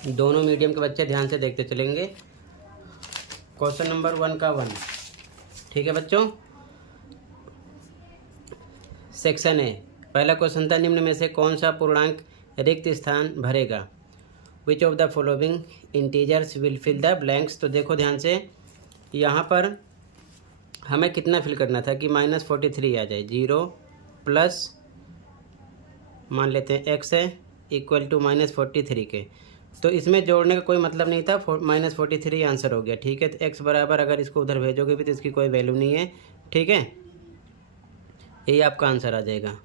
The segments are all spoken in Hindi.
दोनों मीडियम के बच्चे ध्यान से देखते चलेंगे। क्वेश्चन नंबर 1 का 1। ठीक है बच्चों, सेक्शन ए। पहला क्वेश्चन था, निम्न में से कौन सा पूर्णांक रिक्त स्थान भरेगा? Which of the following integers will fill the blanks. तो देखो ध्यान से, यहाँ पर हमें कितना फिल करना था कि -43 आ जाए। 0 प्लस मान लेते हैं x है इक्वल टू -43 के। तो इसमें जोड़ने का कोई मतलब नहीं था, -43 आंसर हो गया। ठीक है, तो x बराबर अगर इसको उधर भेजोगे भी तो इसकी कोई वैल्यू नहीं है। ठीक है, यही आपका आंसर आ जाएगा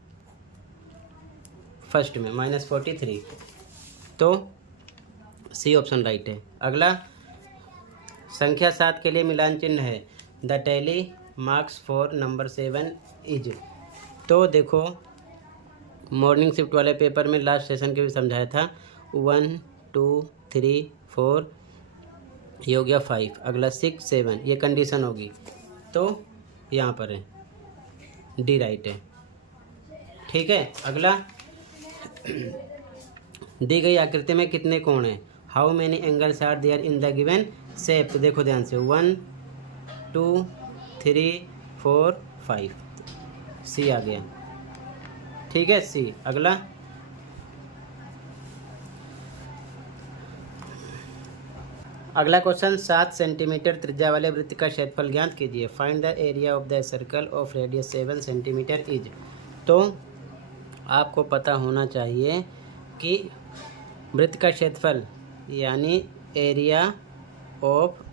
फर्स्ट में -43। तो सी ऑप्शन राइट है। अगला, संख्या 7 के लिए मिलान चिन्ह है। The tally marks for number 7 is. तो देखो, मॉर्निंग शिफ्ट वाले पेपर में लास्ट सेशन के भी समझाया था। 1 2 3 4 ये हो गया 5। अगला 6 7 ये कंडीशन होगी, तो यहाँ पर है डी राइट है। ठीक है, अगला, दी गई आकृति में कितने कोण हैं? How many angles are there in the given shape. तो देखो ध्यान से, 1 2 3 4 5 सी आ गया। ठीक है, सी। अगला, क्वेश्चन, 7 सेंटीमीटर त्रिज्या वाले वृत्त का क्षेत्रफल ज्ञात कीजिए। Find the area of the circle of radius 7 centimetre is. तो आपको पता होना चाहिए कि वृत्त का क्षेत्रफल यानी एरिया ऑफ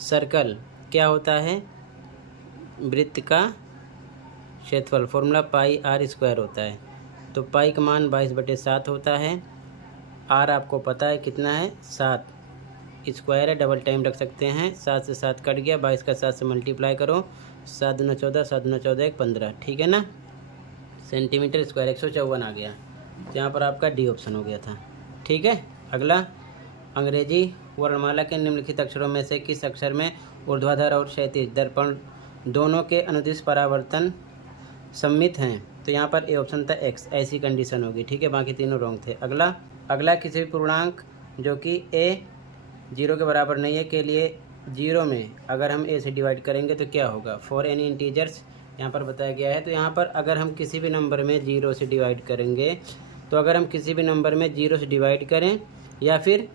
सर्कल क्या होता है? वृत्त का क्षेत्रफल फॉर्मूला πr² होता है। तो पाई का मान 22/7 होता है। आर आपको पता है कितना है, 7 स्क्वायर है, डबल टाइम रख सकते हैं। 7 से 7 कट गया, 22 का 7 से मल्टीप्लाई करो, 7 दूना 14, 7 दूना 14 1 15। ठीक है ना, सेंटीमीटर स्क्वायर 154 आ गया। तो यहाँ पर आपका डी ऑप्शन हो गया था। ठीक है, अगला, अंग्रेजी वर्णमाला के निम्नलिखित अक्षरों में से किस अक्षर में ऊर्ध्वाधर और क्षैतिज दर्पण दोनों के अनुदिश परावर्तन सम्मित हैं? तो यहाँ पर ए ऑप्शन था एक्स, ऐसी कंडीशन होगी। ठीक है, बाकी तीनों रॉन्ग थे। अगला, किसी भी पूर्णांक जो कि ए 0 के बराबर नहीं है के लिए 0 में अगर हम ए से डिवाइड करेंगे तो क्या होगा? फॉर एनी इंटीजर्स यहाँ पर बताया गया है। तो यहाँ पर अगर हम किसी भी नंबर में 0 से डिवाइड करेंगे, तो अगर हम किसी भी नंबर में 0 से डिवाइड करें या फिर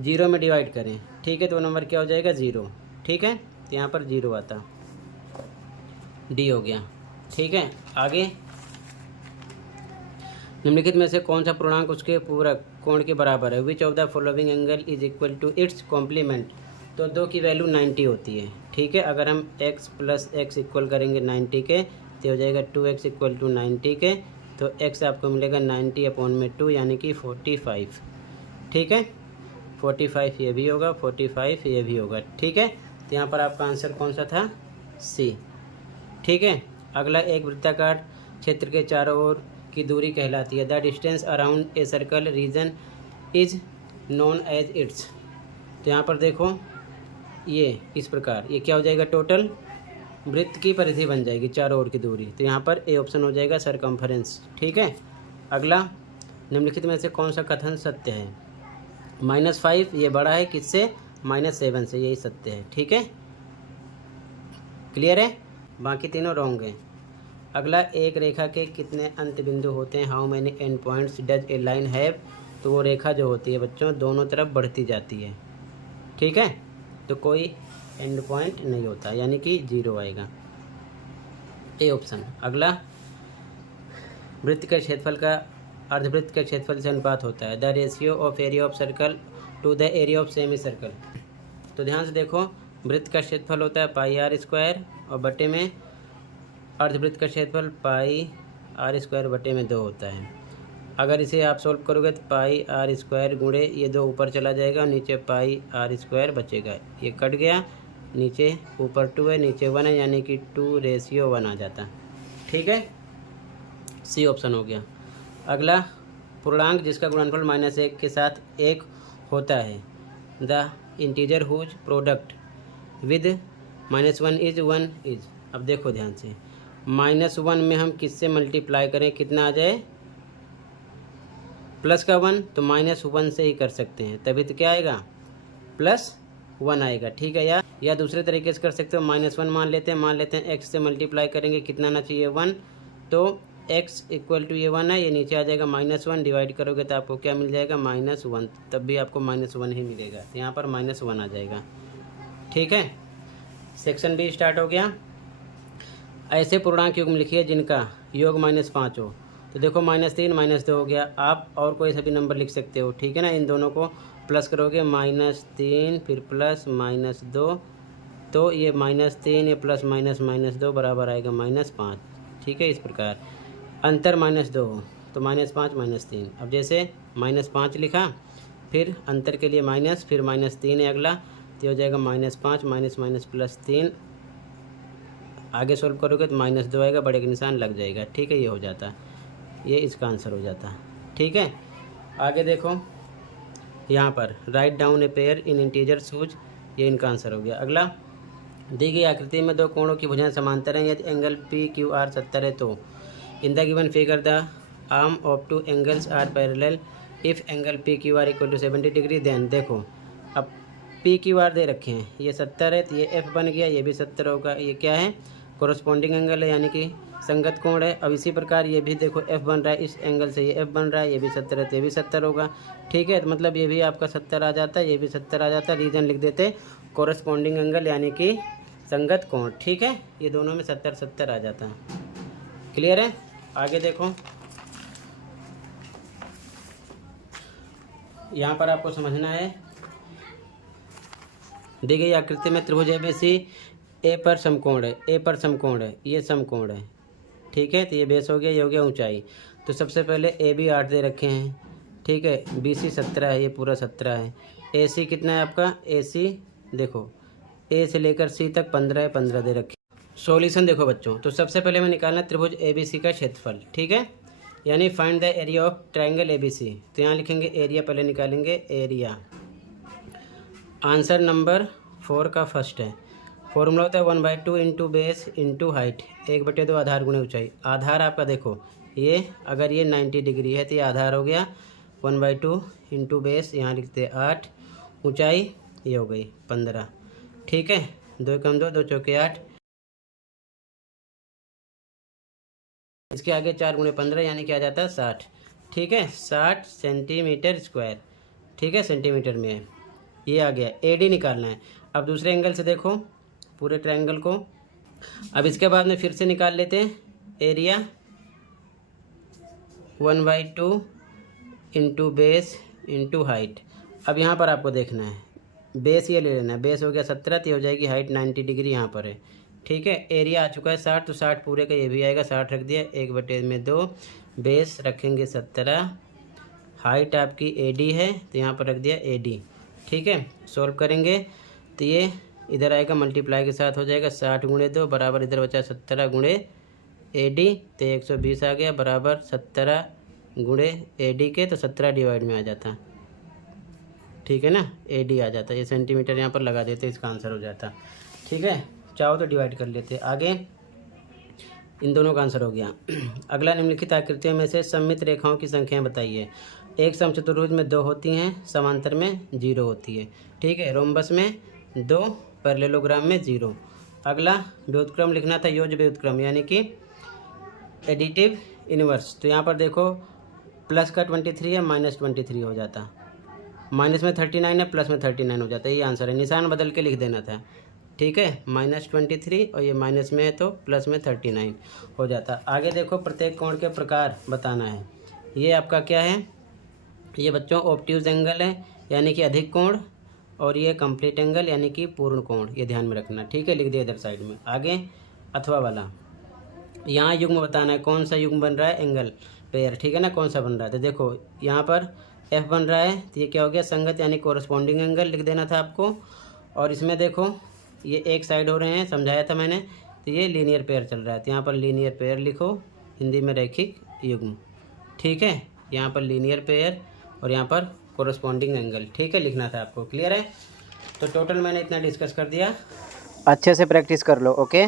0 में डिवाइड करें, ठीक है, तो वो नंबर क्या हो जाएगा? 0। ठीक है, तो यहाँ पर 0 आता, डी हो गया। ठीक है, आगे, निम्नलिखित में से कौन सा पूर्णांक उसके पूरक कोण के बराबर है? Which of the following angle is equal to its complement. तो 2 की वैल्यू 90 होती है। ठीक है, अगर हम x प्लस x इक्वल करेंगे 90 के तो हो जाएगा 2x इक्वल टू 90 के। तो x आपको मिलेगा 90/2 यानी कि 45। ठीक है, 45 ये भी होगा, 45 ये भी होगा। ठीक है, तो यहाँ पर आपका आंसर कौन सा था? सी। ठीक है, अगला, एक वृत्ताकार क्षेत्र के चारों ओर की दूरी कहलाती है। The distance around a circle region is known as its. तो यहाँ पर देखो, ये इस प्रकार ये क्या हो जाएगा? टोटल वृत्त की परिधि बन जाएगी, चारों ओर की दूरी। तो यहाँ पर ए ऑप्शन हो जाएगा सरकमफरेंस। ठीक है, अगला, निम्नलिखित में से कौन सा कथन सत्य है? -5 ये बड़ा है किससे? -7 से, यही सत्य है। ठीक है, क्लियर है, बाकी तीनों रॉन्ग हैं। अगला, एक रेखा के कितने अंत बिंदु होते हैं? How many and points does a line have. तो वो रेखा जो होती है बच्चों दोनों तरफ बढ़ती जाती है। ठीक है, तो कोई एंड पॉइंट नहीं होता, यानी कि 0 आएगा, ए ऑप्शन। अगला, वृत्त के क्षेत्रफल का अर्धवृत्त के क्षेत्रफल से अनुपात होता है। The ratio of area of circle to the area of semi circle. तो ध्यान से देखो, वृत्त का क्षेत्रफल होता है πr² और बटे में अर्धवृत्त का क्षेत्रफल πr² बटे में 2 होता है। अगर इसे आप सोल्व करोगे तो πr² गुणे ये 2 ऊपर चला जाएगा और नीचे πr² बचेगा। ये कट गया, नीचे ऊपर 2 है, नीचे 1 है, यानी कि 2:1 आ जाता। ठीक है, सी ऑप्शन हो गया। अगला, पूर्णांक जिसका गुणनफल -1 के साथ 1 होता है। The integer whose product with -1 is 1 is. अब देखो ध्यान से, -1 में हम किससे मल्टीप्लाई करें, कितना आ जाए? प्लस का 1 तो -1 से ही कर सकते हैं, तभी तो क्या आएगा +1 आएगा। ठीक है, या दूसरे तरीके से कर सकते हो, -1 मान लेते हैं x से मल्टीप्लाई करेंगे, कितना आना चाहिए 1, तो x इक्वल टू ये 1 है, ये नीचे आ जाएगा -1, डिवाइड करोगे तो आपको क्या मिल जाएगा -1, तब भी आपको -1 ही मिलेगा, तो यहाँ पर -1 आ जाएगा। ठीक है, सेक्शन बी स्टार्ट हो गया। ऐसे पूर्णांक युग्म लिखिए जिनका योग -5 हो, तो देखो -3 -2 हो गया, आप और कोई सा भी नंबर लिख सकते हो। ठीक है ना, इन दोनों को प्लस करोगे, -3 फिर प्लस -2, तो ये -3 ये प्लस -2 बराबर आएगा -5। ठीक है, इस प्रकार अंतर -2 हो तो -5 -3। अब जैसे -5 लिखा, फिर अंतर के लिए माइनस, फिर -3 है अगला, तो हो जाएगा -5 माइनस +3, आगे सोल्व करोगे तो -2 आएगा, बड़े का निशान लग जाएगा। ठीक है, ये हो जाता, ये इसका आंसर हो जाता। ठीक है, आगे देखो यहाँ पर write down a pair in integer shoes, ये इनका आंसर हो गया। अगला, दी गई आकृति में दो कोणों की भुजाएं समांतर हैं, यदि एंगल PQR 70 है तो in the given figure the arm of two angles are parallel if angle PQR equal to 70 degree, then देखो अब PQR दे रखे हैं, ये 70 है तो ये F बन गया, ये भी 70 होगा, ये क्या है कोरस्पॉन्डिंग एंगल है, यानी कि संगत कोण है। अब इसी प्रकार ये भी देखो F बन रहा है, इस एंगल से ये F बन रहा है, ये भी 70 है तो ये भी 70 होगा। ठीक है, तो मतलब ये भी आपका 70 आ जाता है, ये भी 70 आ जाता है, रीजन लिख देते कोरस्पॉन्डिंग एंगल यानी कि संगत कोण। ठीक है, ये दोनों में 70 आ जाता है। क्लियर है, आगे देखो यहाँ पर आपको समझना है, दी गई आकृति में त्रिभुज ABC ए पर समकोण है, ए पर समकोण है, ये समकोण है। ठीक है, तो ये बेस हो गया, ये हो गया ऊंचाई। तो सबसे पहले AB 8 दे रखे हैं, ठीक है, BC 17 है, ये पूरा 17 है। AC कितना है आपका, AC देखो A से लेकर C तक 15 है, 15 दे रखे। सॉल्यूशन देखो बच्चों, तो सबसे पहले हमें निकालना त्रिभुज ABC का क्षेत्रफल। ठीक है, यानी find the area of triangle ABC, तो यहाँ लिखेंगे एरिया, पहले निकालेंगे एरिया। आंसर नंबर 4 का फर्स्ट है, फॉर्मूला होता है 1/2 इंटू बेस इंटू हाइट, 1/2 आधार गुणे ऊंचाई। आधार आपका देखो ये अगर ये 90 डिग्री है तो ये आधार हो गया 1/2 इंटू बेस, यहाँ लिखते 8, ऊंचाई ये हो गई 15। ठीक है, 2 कम 2 चौके 8, इसके आगे 4 × 15 यानी क्या आ जाता है 60। ठीक है, 60 सेंटीमीटर स्क्वायर। ठीक है, सेंटीमीटर में है, ये आ गया। AD निकालना है। अब दूसरे एंगल से देखो पूरे ट्रायंगल को, अब इसके बाद में फिर से निकाल लेते हैं area 1/2 into base into height. अब यहाँ पर आपको देखना है, बेस ये ले लेना है, बेस हो गया 17 तो हो जाएगी हाइट 90 डिग्री यहाँ पर है। ठीक है, एरिया आ चुका है 60, तो 60 पूरे का ये भी आएगा, 60 रख दिया, 1/2, बेस रखेंगे 17, हाइट आपकी AD है तो यहाँ पर रख दिया AD। ठीक है, सॉल्व करेंगे तो ये इधर आएगा, मल्टीप्लाई के साथ हो जाएगा, 60 × 2 बराबर इधर बचा 17 × AD, तो 120 आ गया बराबर 17 × AD के, तो 17 डिवाइड में आ जाता। ठीक है ना, AD आ जाता, ये सेंटीमीटर यहाँ पर लगा देते, इसका आंसर हो जाता। ठीक है, चाहो तो डिवाइड कर लेते। आगे इन दोनों का आंसर हो गया। अगला, निम्नलिखित आकृतियों में से सममित रेखाओं की संख्याएं बताइए। एक समचतुर्भुज में 2 होती हैं, समांतर में 0 होती है। ठीक है, रोम्बस में 2, पैरेललोग्राम में 0। अगला व्युत्क्रम लिखना था, योज्य व्युत्क्रम यानी कि एडिटिव इनवर्स। तो यहाँ पर देखो प्लस का 23 है, -23 हो जाता, माइनस में 39 है, प्लस में 39 हो जाता है, ये आंसर है। निशान बदल के लिख देना था। ठीक है, -23 और ये माइनस में है तो प्लस में 39 हो जाता। आगे देखो प्रत्येक कोण के प्रकार बताना है। ये आपका क्या है, ये बच्चों ऑब्ट्यूज एंगल है यानी कि अधिक कोण, और ये कंप्लीट एंगल यानी कि पूर्ण कोण, ये ध्यान में रखना। ठीक है, लिख दिया इधर साइड में। आगे अथवा वाला, यहाँ युग्म बताना है, कौन सा युग्म बन रहा है, एंगल पेयर। ठीक है ना, कौन सा बन रहा है, तो देखो यहाँ पर F बन रहा है तो ये क्या हो गया, संगत यानी कोरस्पॉन्डिंग एंगल लिख देना था आपको। और इसमें देखो ये एक साइड हो रहे हैं, समझाया था मैंने, तो ये लीनियर पेयर चल रहा है, तो यहाँ पर लीनियर पेयर लिखो, हिंदी में रैखिक युग्म। ठीक है, यहाँ पर लीनियर पेयर और यहाँ पर कोरस्पॉन्डिंग एंगल। ठीक है, लिखना था आपको। क्लियर है, तो टोटल मैंने इतना डिस्कस कर दिया, अच्छे से प्रैक्टिस कर लो। ओके।